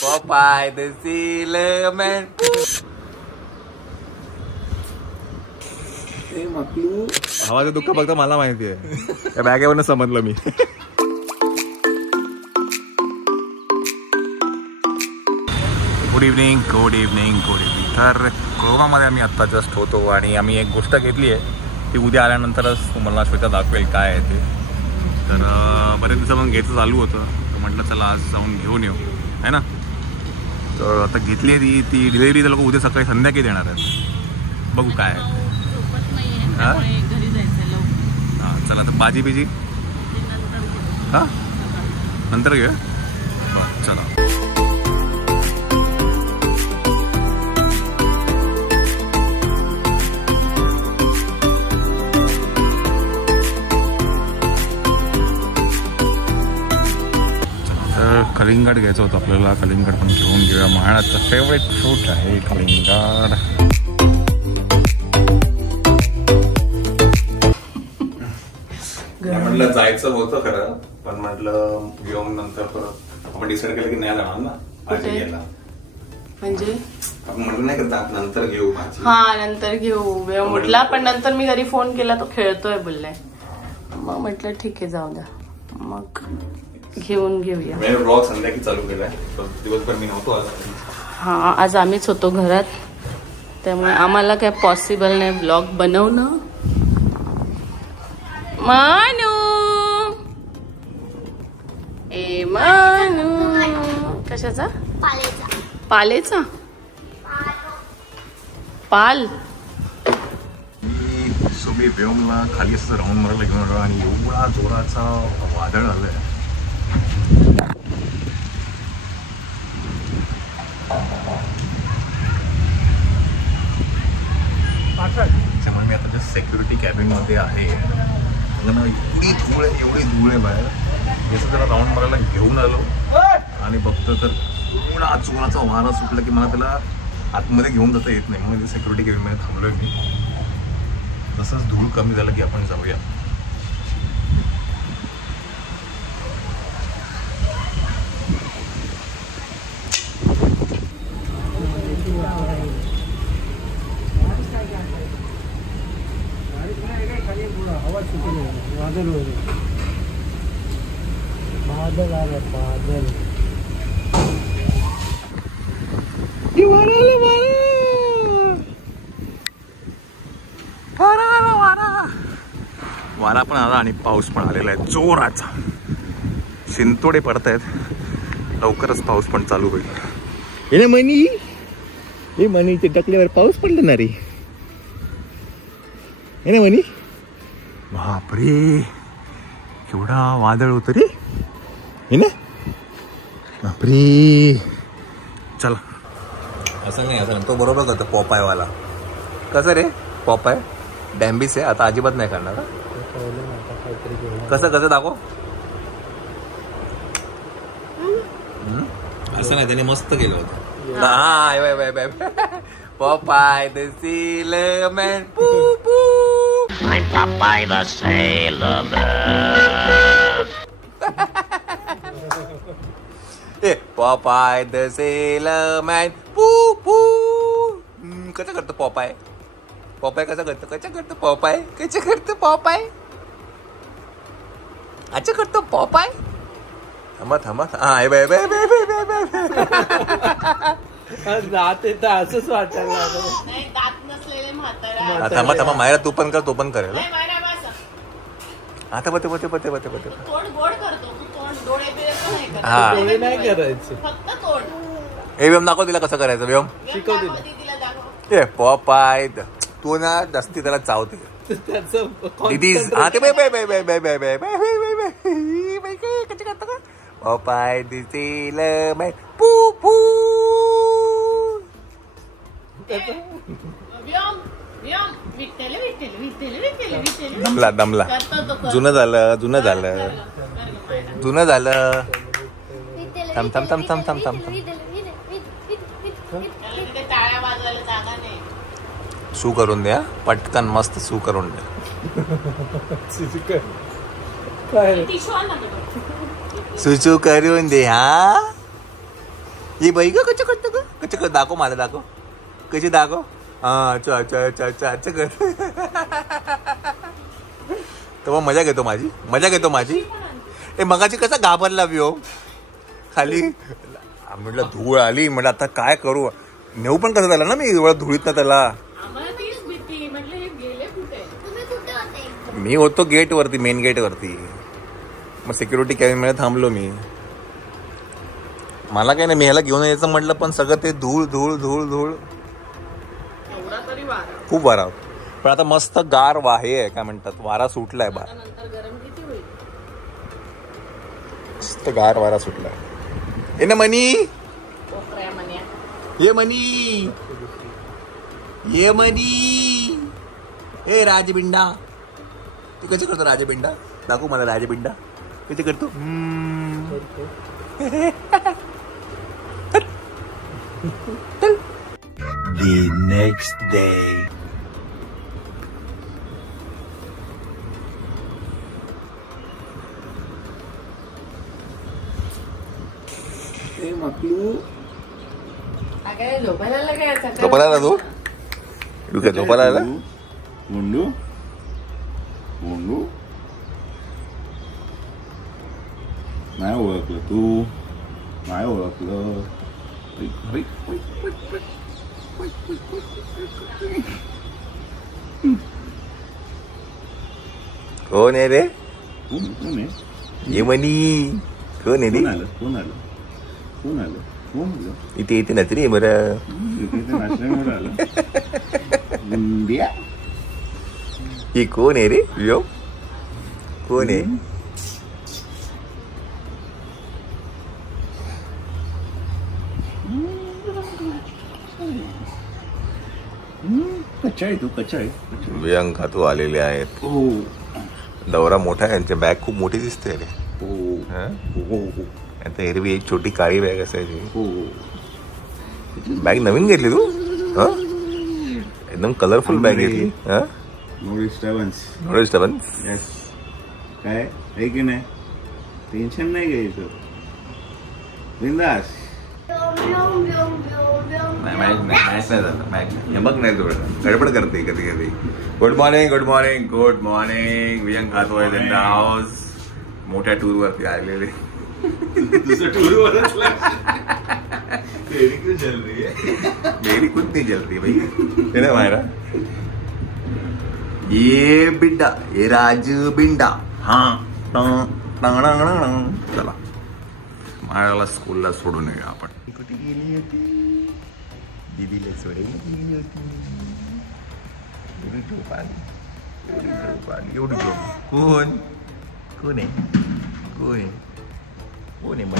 Popeye the Sailor Man. आवाज दुःख फक्त मला माहिती आहे. त्या बॅगेवरनं समजलं मी. Good evening. तर क्रोमामध्ये आम्ही आत्ता जस्ट होतो आणि आम्ही एक गोष्ट घेतली आहे ती उद्या आल्यानंतरच तुम्हाला श्वेता दाखवेल काय आहे ते. तर बरेच दिवसा मग घ्यायचं चालू होतं, तर म्हटलं चला आज जाऊन घेऊन येऊ आहे ना. तर आता घेतली आहे ती डिलिव्हरी लोक उद्या सकाळी संध्याकाळी देणार आहेत. बघू काय आहे. हां चला आता भाजी बिजी हां नंतर घेऊया. चला कलिंगड घ्यायचं होतं आपल्याला. कलिंगड पण घेऊन घेऊया. महाराजचा फेवरेट फ्रूट आहे कलिंगड. म्हटलं जायचं होतं खरं, पण म्हटलं घेऊन नंतर परत आपण डिसाईड केलं की नाही जाणार ना भाजी घ्यायला. म्हणजे आपण म्हटलं नाही का नंतर घेऊ भाजी. हा नंतर घेऊ वेळ म्हटला, पण नंतर मी घरी फोन केला तो खेळतोय बोललाय. मग म्हटलं ठीक आहे जाऊ द्या, मग घेऊन घेऊया. ब्लॉग संध्याकाळी चालू केलाय, दिवसभर मी नव्हतो आज. हा आज आम्हीच होतो घरात, त्यामुळे आम्हाला काय पॉसिबल नाही ब्लॉग बनवणं. मानू ए मानू कशाचा? पालेचा पाल. मी व्योमला खाली असं राऊंड मारायला घेऊन आलो आणि एवढा जोराचा वादळ आलंय. त्यामुळे मी आता जस्ट सिक्युरिटी कॅबिन मध्ये आहे. एवढी धूळ आहे बाहेर. याचं त्याला राऊंड मारायला घेऊन आलो आणि बघतो तर एवढा जोराचा वारा सुटला की मला त्याला आतमध्ये घेऊन जाता येत नाही. मग सिक्युरिटी कॅबिन मध्ये थांबलोय मी. तसंच धूळ कमी झालं की आपण जाऊया. वारा पण आला आणि पाऊस पण आलेला आहे जोराचा. शिंतोडे पडत आहेत. लवकरच पाऊस पण चालू होईल. हे ना मनी, हे मनीचे टकल्यावर पाऊस पडला ना रे. हे ना मनी. बापरे केवढा वादळ होतं रे. हे ना बापरे. चला असं नाही, असं तो बरोबर करतो पॉपायवाला. कसं रे पॉपाय डॅम्बिस आहे आता अजिबात नाही करणार. कसं दाखव. असं नाही, त्याने मस्त केलं होतं. हा पॉपाय the sailor man. I'm Popeye the Sailor Man. पॉपाय the sailor man. कसं करतो पॉपाय? पॉपाय कसं करतो पॉपाय? कसं करतो पॉपाय? अच्छा करतो पॉपाय. थांबा हा bye bye bye bye bye bye. दात येतं असंच वाटायला थांबा मायरा तू पण कर, तो पण करेल. आता बते हा नाही करायचं. ए व्योम दाखव तिला कसं करायचं. व्योम शिकव तिला. ए पॉपाय तू ना जास्ती त्याला चावते. दीदीज हा ते bye bye bye bye bye bye bye bye bye bye bye कसं करतो का पॉपाय द सेलर मॅन. दमला जुनं झालं. थांब सू करून द्या पटकन, मस्त सू करून द्या. सुचू करून दे. हा ये बाई ग कच करतो ग कच कर दाखव मला दाखव कशी दाखव. हा च च च च च कर. तेव्हा मजा घेतो माझी. ए मगाची कसा घाबरला व्यो खाली. म्हटलं धूळ आली म्हटलं आता काय करू. नेऊ पण कसं झालं ना मी एवढं धुळीत ना त्याला. मी होतो गेट वरती मेन गेट वरती. मग सिक्युरिटी कॅबिनमध्ये थांबलो मी. मला काय नाही मी ह्याला घेऊन यायचं म्हटलं पण सगळं ते धूळ धूळ धूळ धूळ खूप वारा. पण आता मस्त गार वाहे आहे काय म्हणतात वारा सुटलाय बाहेर. मस्त गार वारा सुटलाय. ये ना मनी ये मनी ए राजबिंडा. तू कसे करतो राजबिंडा दाखवू मला राजबिंडा कसे करतो. The next day. झोपायला आला तू. तू काय झोपायला आला. मुंडू मुंडू नाही ओळखलं तू. नाही ओळखलं. कोण आहे रे. कोण आहे. ये मनी कोण आहे रे. कोण आलं इथे येते ना तरी बरं. ही कोण आहे रे. यो कोण आहे. कच्चा वियंग खातू आलेले आहेत. दौरा मोठा आहे यांच्या. बॅग खूप मोठी दिसते रे. आता एरवी एक छोटी काळी बॅग असायची. बॅग नवीन घेतली तू. एकदम कलरफुल बॅग घेतली. No disturbance. काय आहे की नाही. टेन्शन नाही घ्यायचं. बिंदास. मॅच नाही झालं. मॅच हे बघ नाही थोडं गडबड करते कधी कधी. गुड मॉर्निंग वियंग खातोय हाऊस. मोठ्या टूर वरती आलेले. मेरी कुछ नहीं जलती भाई है ना मायरा. ये बिंडा ये राजू बिंडा. हा चला मायराला स्कूलला सोडून येऊया आपण. कुठे गेली होती दीदीला सोडायला गेली होती. एवढी झोप आली एवढी झोप. कोण आहे मग.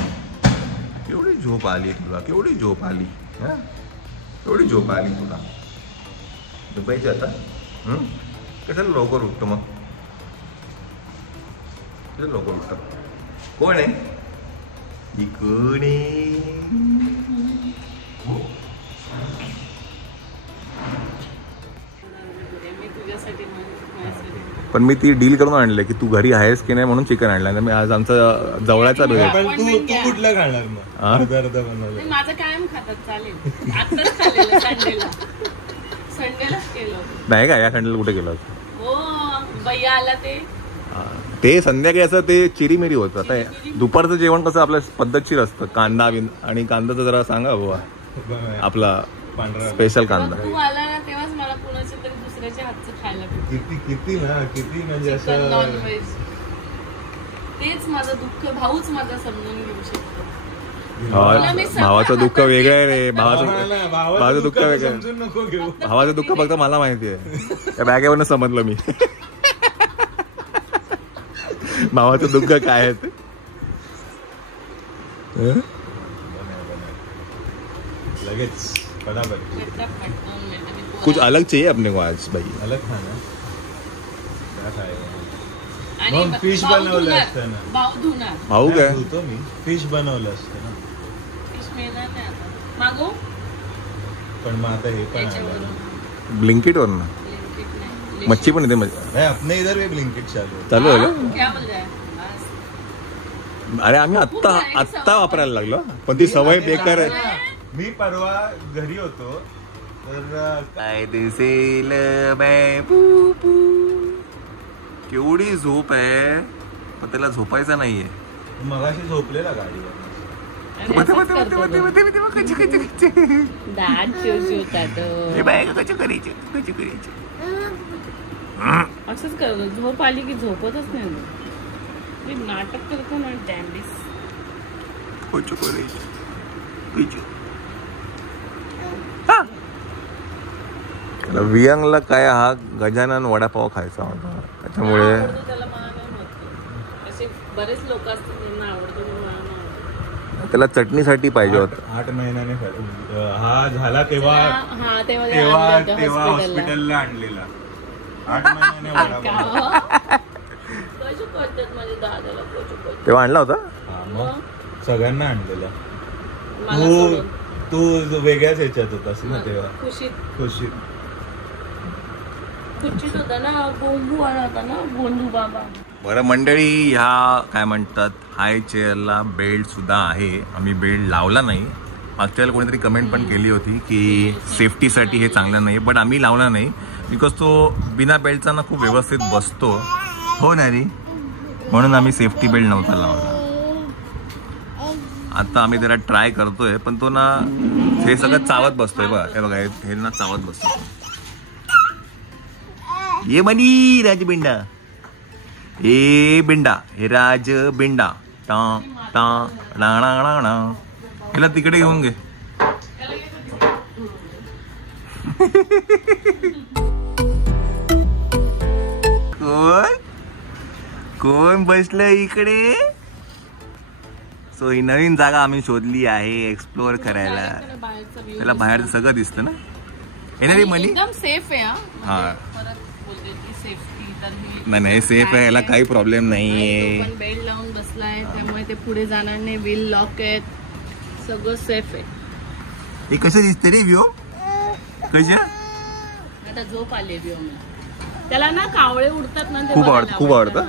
केवढी झोप आली तुला. केवढी झोप आली तुला. झोपायची आता. कशाला लवकर उठतो मग. कशाला लवकर उठतो. कोण आहे ही. कोण आहे. पण मी ती डील करून आणले की तू घरी आहेस की नाही म्हणून चिकन आणलं. मी आज आमचा जवळचा तू कुठलं खाणार मग. अर्धा बनवलं. माझं कायम खातात चालेल. आत्ताच खाल्लेलं संडेलाच केलं. नाही का या खंडेला कुठे गेलो. हो भैया आला ते संध्याकाळी असं ते चिरीमिरी होतं. आता दुपारचं जेवण कसं आपल्या पद्धतशीर असतं. कांदा आणि कांदाचं जरा सांगा बाबा आपला स्पेशल कांदा. तू आला ना तेव्हाच मला कुणाच्या तरी दुसऱ्याच्या हातचं खायला किती म्हणजे असं नॉनव्हेज. तेच माझं दुःख भाऊच माझा समजून घेऊ शकतो. भावाचं दुःख वेगळं आहे रे. भावाचं दुःख वेगळं. नको घेऊ. भावाचं दुःख फक्त मला माहिती आहे. त्या बॅगेवरनं समजलं मी भावाचं दुःख काय आहे ते. लगेच कुछ अलग चाहिए अपने को आज भाई. अलग खाना. मग फिश बनवलं असतं ना. भाऊ काय धुतो मी. फिश बनवलं असतं ना. मागो पण मग आता हे पण आलं ना ब्लिंकिट वर ना. मच्छी पण येते. भाई अपने इधर भी ब्लिंकिट चालू आहे का. अरे आम्ही आत्ता वापरायला लागलो, पण ती सवय बेकार आहे. मी परवा घरी होतो तर काय दिसेल केवढी झोप आहे, पण त्याला झोपायचं नाहीये. मगाशी झोपलेला गाडीवर. असंच करतो, झोप आली की झोपतच नाही. मी नाटक करतो ना डॅम्बिस. वियंगला काय हा गजानन वडापाव खायचा होता, त्याच्यामुळे बरेच लोक असतात त्यांना आवडतो. त्याला चटणीसाठी पाहिजे होतं. 8 महिन्याने हा झाला तेव्हा हॉस्पिटलला आणलेला. 8 महिन्याने वडापाव तेव्हा आणला होता. मग सगळ्यांना आणलेला. तू वेगळ्याच ह्याच्यात होतास ना तेव्हा. खुशीत होता ना, गोंबू आला होता ना, गोंधू बाबा. बरं मंडळी, ह्या काय म्हणतात हाय चेअरला बेल्ट सुद्धा आहे. आम्ही बेल्ट लावला नाही. मागच्या वेळेला कोणीतरी कमेंट पण केली होती की सेफ्टीसाठी हे चांगलं नाही, बट आम्ही लावला नाही बिकॉज तो बिना बेल्टचा ना खूप व्यवस्थित बसतो. हो ना रे, म्हणून आम्ही सेफ्टी बेल्ट नव्हता लावला. आता आम्ही जरा ट्राय करतोय, पण तो ना हे सगळं चावत बसतोय. बघा हे बघा, हे ना चावत बसतो. ये मनी राजबिंडा, हे बिंडा, हे राज बिंडा. टा टा णा हिला तिकडे घेऊन घे. कोण बसलं इकडे? सो ही नवीन जागा आम्ही शोधली आहे एक्सप्लोअर करायला. त्याला बाहेर सगळं दिसतं ना. येणारी मनी एकदम सेफ आहे. हा नाही सेफ आहे, याला काही प्रॉब्लेम नाहीये. बेल्ट लावून बसलाय त्यामुळे ते पुढे जाणार नाही. व्हील लॉक आहेत, सगळं सेफ आहे. हे कसं दिसते रे व्ह्यू? कशा आता झोप आली व्ह्यू. त्याला ना कावळे उडतात ना, खूप आवडतं.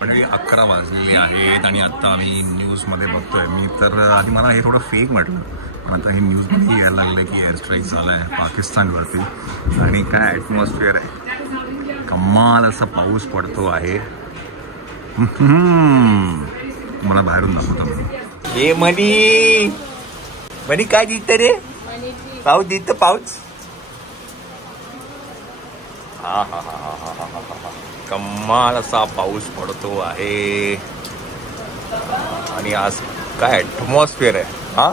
पण 11 वाजलेले आहेत आणि आता आम्ही न्यूजमध्ये बघतोय. मी तर आधी मला हे थोडं फेक म्हटलं, पण आता हे न्यूजमध्ये यायला लागलं की एअर स्ट्राईक झाला आहे पाकिस्तानवरती. आणि काय ॲटमॉस्फिअर आहे, कमाल असा पाऊस पडतो आहे. मला बाहेरून दाखवतो मी. हे मनी काय दिसतं रे? पाऊस दिसतं, पाऊस. हा हा हा हा हा हा, कमाल असा पाऊस पडतो आहे. आणि आज काय ॲटमॉस्फिअर आहे. हा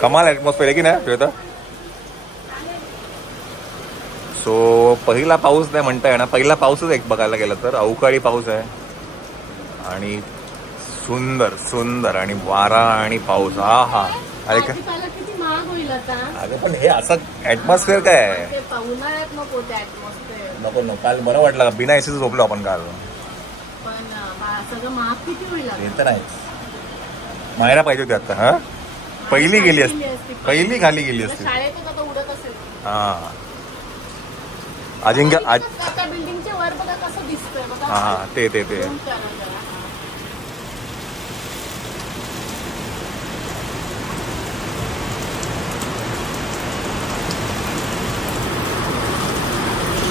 कमाल ॲटमॉस्फिअर आहे की नाही श्वेता? सो पहिला पाऊस नाही म्हणता येणार, पहिला पाऊसच एक बघायला गेलं तर अवकाळी पाऊस आहे. आणि सुंदर सुंदर आणि वारा आणि पाऊस. हा हा अरे काय किती महाग होईल आता. अगं पण हे असं ॲटमॉस्फिअर काय आहे? उन्हाळ्यात नको ते ॲटमॉस्फिअर. नको नको, काल बरं वाटलं बिना एसीच झोपलो आपण काल. पण सगळं महाग किती होईल? ते तर नाही, मायरा पाहिजे होती आता. हा पहिली गेली असती, पहिली खाली गेली असती. शाळेतच आता उडत असेल. हा अजिंक्य बिल्डिंगच्या वर बघा कसं दिसतंय बघा. हा ते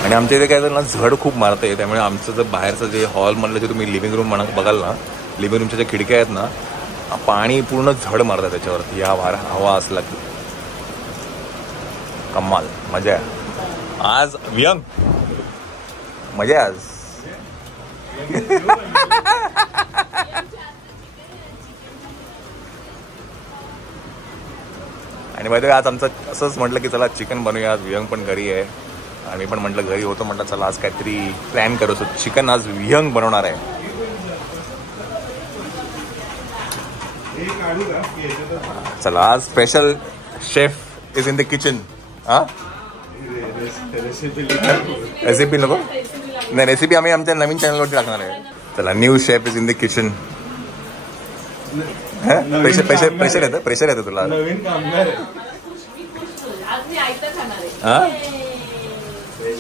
आणि आमच्या इथे काय ना झड खूप मारते, त्यामुळे आमचं जर बाहेरचं जे हॉल म्हणलं जे तुम्ही लिव्हिंग रूम बघाल ना, लिव्हिंग रूमच्या ज्या खिडक्या आहेत ना, पाणी पूर्ण झड मारतं त्याच्यावरती. या हवा असला की कमाल मजा आहे. आज वियंग मजा आहे आज. आणि माहिती आज आमचं असंच म्हटलं की चला चिकन बनवूया. आज वियंग पण घरी आहे आणि मी पण म्हटलं घरी होतो, म्हटलं चला आज काहीतरी प्लॅन करू. सो चिकन आज वियंग बनवणार आहे. चला आज special chef is in the kitchen. हा रेसिपी नको नाही, रेसिपी आम्ही आमच्या नवीन चॅनलवरती टाकणार आहे. चला new chef is in the kitchen. Pressure येतं तुला.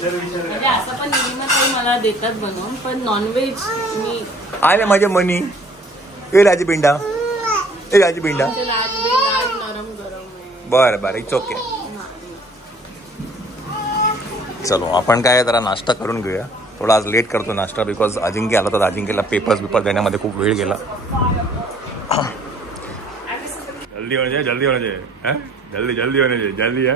म्हणजे असं पण नेहमी काही मला देतात बनवून, पण नॉनव्हेज मी आले माझ्या मनी. ए राजबिंडा, ए राजबिंडा. आमचे लाज नरम गरम आहे. बरं इट्स ओके. चलो आपण काय जरा नाश्ता करून घेऊया. थोडा आज लेट करतो नाश्ता बिकॉज अजिंक्य आला तर अजिंक्यला पेपर्स देण्यामध्ये खूप वेळ गेला. जल्दी होणे चाहिए, जल्दी होने चाहिए, जल्दी होने चाहिए, जल्दी या.